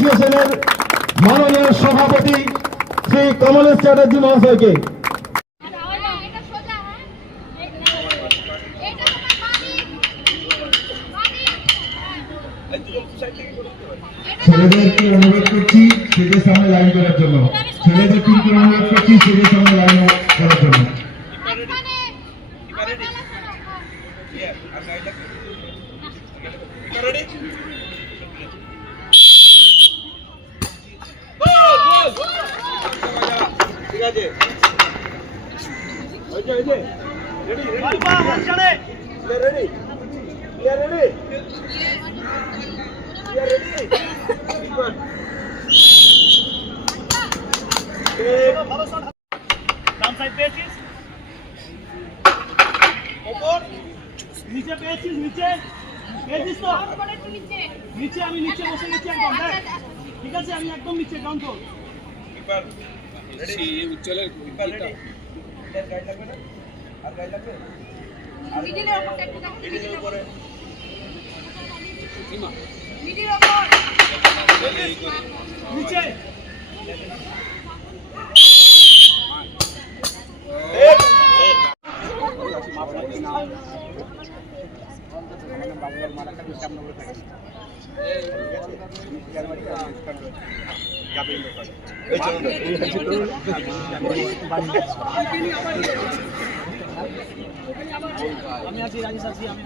অ্যাসোসিয়েশনের মাননীয় সভাপতি শ্রী কমলেশ চ্যাটার্জি মহাশয়কে। ছেলেদেরকে অনুরোধ করছি স্টেজের সামনে লাইন করার জন্য। ছেলেদেরকে অনুরোধ করছি স্টেজের সামনে লাইন করার জন্য। ঠিক আছে, নিচে পেয়েছিস, নিচে পেয়েছিস তো নিচে, আমি নিচে বসে গেছি একদম। ঠিক আছে, আমি একদম নিচে ডাউন কর। উজ্জ্বলের নিচে আমি আছি, রাজেশ আছি, আমি